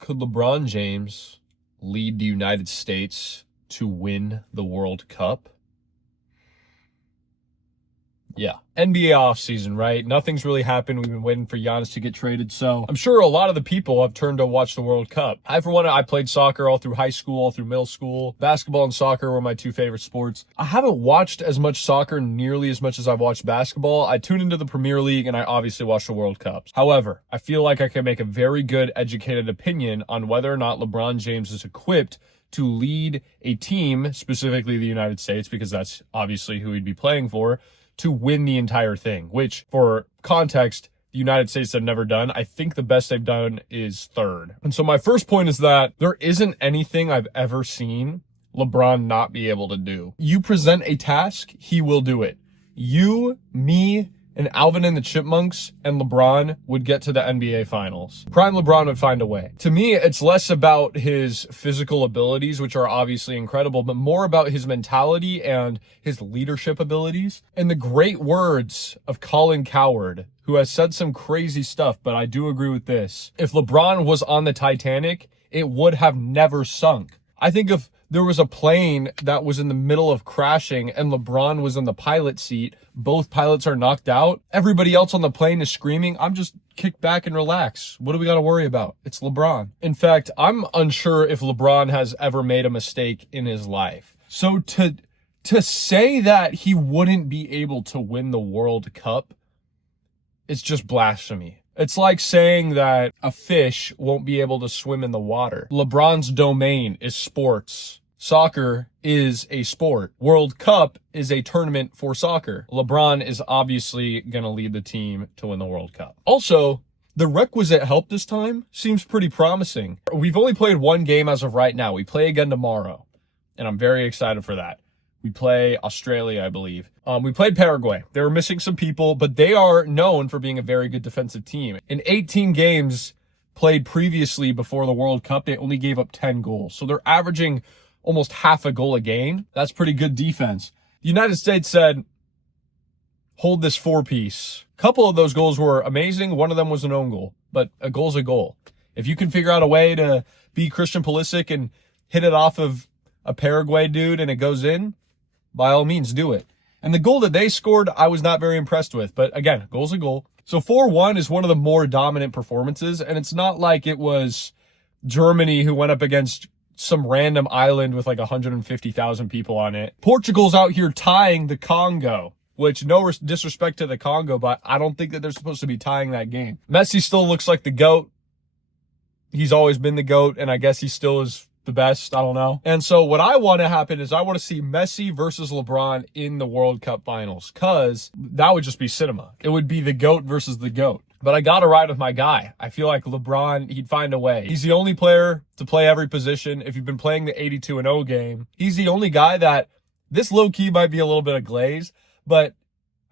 Could LeBron James lead the United States to win the World Cup? Yeah. NBA offseason, right? Nothing's really happened. We've been waiting for Giannis to get traded. So I'm sure a lot of the people have turned to watch the World Cup. For one, I played soccer all through high school, all through middle school. Basketball and soccer were my two favorite sports. I haven't watched as much soccer nearly as much as I've watched basketball. I tune into the Premier League and I obviously watch the World Cups. However, I feel like I can make a very good educated opinion on whether or not LeBron James is equipped to lead a team, specifically the United States, because that's obviously who he'd be playing for, to win the entire thing, which, for context, the United States have never done. I think the best they've done is third. And so my first point is that there isn't anything I've ever seen LeBron not be able to do. You present a task, he will do it. You, me, and Alvin and the Chipmunks and LeBron would get to the NBA Finals. Prime LeBron would find a way. To me, it's less about his physical abilities, which are obviously incredible, but more about his mentality and his leadership abilities. And the great words of Colin Cowherd, who has said some crazy stuff, but I do agree with this. If LeBron was on the Titanic, it would have never sunk. I think if there was a plane that was in the middle of crashing and LeBron was in the pilot seat, both pilots are knocked out, everybody else on the plane is screaming, I'm just kick back and relax. What do we got to worry about? It's LeBron. In fact, I'm unsure if LeBron has ever made a mistake in his life. So to say that he wouldn't be able to win the World Cup, it's just blasphemy. It's like saying that a fish won't be able to swim in the water. LeBron's domain is sports. Soccer is a sport. World Cup is a tournament for soccer. LeBron is obviously going to lead the team to win the World Cup. Also, the requisite help this time seems pretty promising. We've only played one game as of right now. We play again tomorrow, and I'm very excited for that. We play Australia, I believe. We played Paraguay. They were missing some people, but they are known for being a very good defensive team. In 18 games played previously before the World Cup, they only gave up 10 goals. So they're averaging almost half a goal a game. That's pretty good defense. The United States said, hold this four-piece. A couple of those goals were amazing. One of them was an own goal, but a goal's a goal. If you can figure out a way to be Christian Pulisic and hit it off of a Paraguay dude and it goes in, by all means, do it. And the goal that they scored, I was not very impressed with. But again, goal's a goal. So 4-1 is one of the more dominant performances. And it's not like it was Germany who went up against some random island with like 150,000 people on it. Portugal's out here tying the Congo, which no disrespect to the Congo, but I don't think that they're supposed to be tying that game. Messi still looks like the GOAT. He's always been the GOAT, and I guess he still is the best. I don't know. And so what I want to happen is I want to see Messi versus LeBron in the World Cup finals, because that would just be cinema. It would be the GOAT versus the GOAT. But I got to ride with my guy. I feel like LeBron, he'd find a way. He's the only player to play every position. If you've been playing the 82-0 game, he's the only guy that, this low-key might be a little bit of glaze, but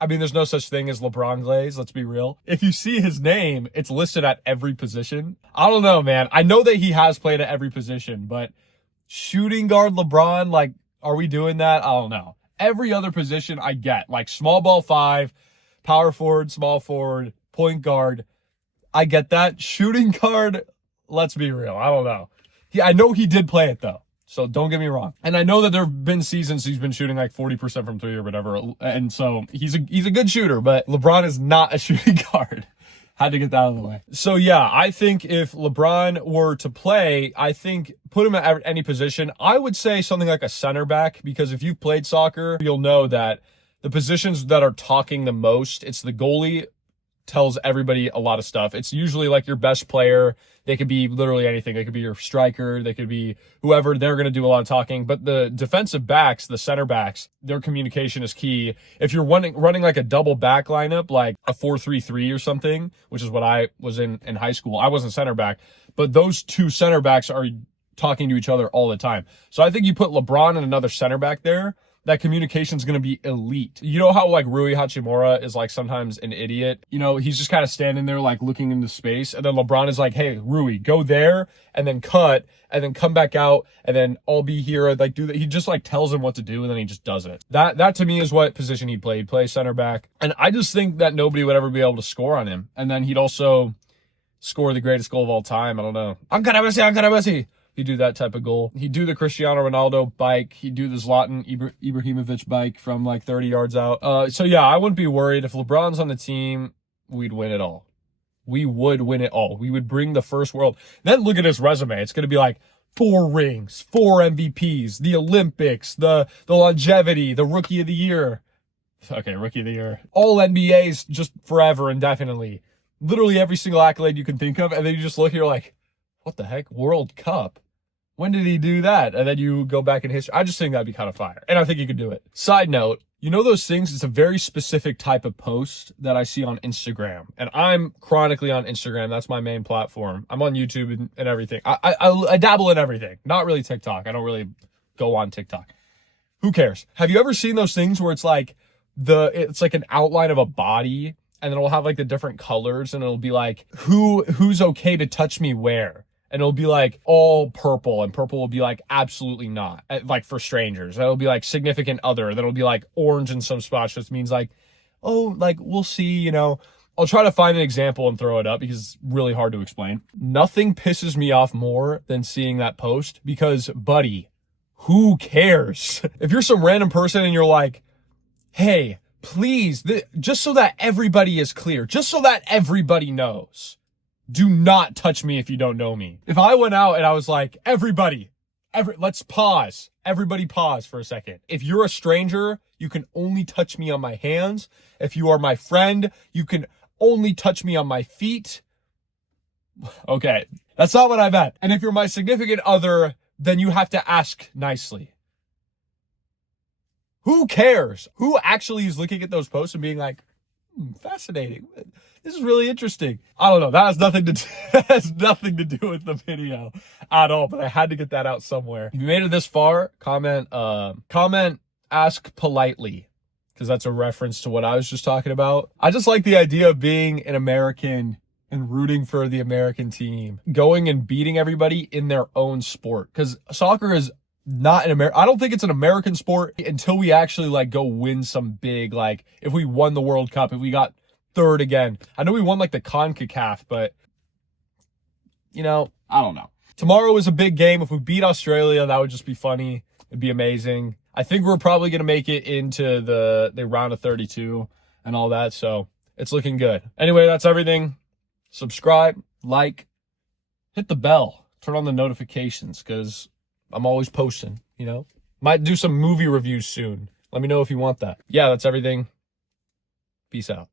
I mean, there's no such thing as LeBron glaze, let's be real. If you see his name, it's listed at every position. I don't know, man. I know that he has played at every position, but shooting guard LeBron, like, are we doing that? I don't know. Every other position I get, like small ball 5, power forward, small forward, point guard. I get that. Shooting guard, let's be real. I don't know. I know he did play it, though. So don't get me wrong. And I know that there have been seasons he's been shooting like 40% from three or whatever. And so he's a good shooter, but LeBron is not a shooting guard. Had to get that out of the way. So yeah, I think if LeBron were to play, I think put him at any position. I would say something like a center back, because if you've played soccer, you'll know that the positions that are talking the most, it's the goalie, tells everybody a lot of stuff. It's usually like your best player. They could be literally anything. They could be your striker. They could be whoever. They're going to do a lot of talking. But the defensive backs, the center backs, their communication is key. If you're running like a double back lineup, like a 4-3-3 or something, which is what I was in high school. I wasn't center back, but those two center backs are talking to each other all the time. So I think you put LeBron and another center back there, that communication is going to be elite. You know how like Rui Hachimura is like sometimes an idiot? You know, he's just kind of standing there like looking into space, and then LeBron is like, hey, Rui, go there and then cut and then come back out and then I'll be here. Like do that. He just like tells him what to do and then he just does it. That to me is what position he'd play. He'd play center back. And I just think that nobody would ever be able to score on him. And then he'd also score the greatest goal of all time. I don't know. Ankara Messi. He'd do that type of goal. He'd do the Cristiano Ronaldo bike. He'd do the Zlatan Ibrahimovic bike from like 30 yards out. So yeah, I wouldn't be worried. If LeBron's on the team, we'd win it all. We would win it all. We would bring the first world. Then look at his resume. It's going to be like 4 rings, 4 MVPs, the Olympics, the longevity, the Rookie of the Year. Okay, Rookie of the Year. All NBAs just forever, indefinitely. Literally every single accolade you can think of. And then you just look here like, what the heck? World Cup? When did he do that? And then you go back in history. I just think that'd be kind of fire. And I think he could do it. Side note, you know those things? It's a very specific type of post that I see on Instagram. And I'm chronically on Instagram. That's my main platform. I'm on YouTube and everything. I dabble in everything. Not really TikTok. I don't really go on TikTok. Who cares? Have you ever seen those things where it's like an outline of a body and then it'll have like the different colors and it'll be like, who's okay to touch me where? And it'll be like all purple, and purple will be like absolutely not, like for strangers. It'll be like significant other. Then it'll be like orange in some spots, which means like, oh, like we'll see, you know. I'll try to find an example and throw it up because it's really hard to explain. Nothing pisses me off more than seeing that post because, buddy, who cares? If you're some random person and you're like, hey, please, just so that everybody is clear, just so that everybody knows, do not touch me if you don't know me. If I went out and I was like, let's pause. Everybody pause for a second. If you're a stranger, you can only touch me on my hands. If you are my friend, you can only touch me on my feet. Okay, that's not what I meant. And if you're my significant other, then you have to ask nicely. Who cares? Who actually is looking at those posts and being like, fascinating. This is really interesting. I don't know. That has nothing to do with the video at all, but I had to get that out somewhere. If you made it this far, comment, ask politely, because that's a reference to what I was just talking about. I just like the idea of being an American and rooting for the American team, going and beating everybody in their own sport, because soccer is not an I don't think it's an American sport until we actually like go win some big, like if we won the World Cup, if we got third again. I know we won like the CONCACAF, but you know, I don't know. Tomorrow is a big game. If we beat Australia, that would just be funny. It'd be amazing. I think we're probably going to make it into the round of 32 and all that. So it's looking good. Anyway, that's everything. Subscribe, like, hit the bell, turn on the notifications because I'm always posting, you know. Might do some movie reviews soon. Let me know if you want that. Yeah, that's everything. Peace out.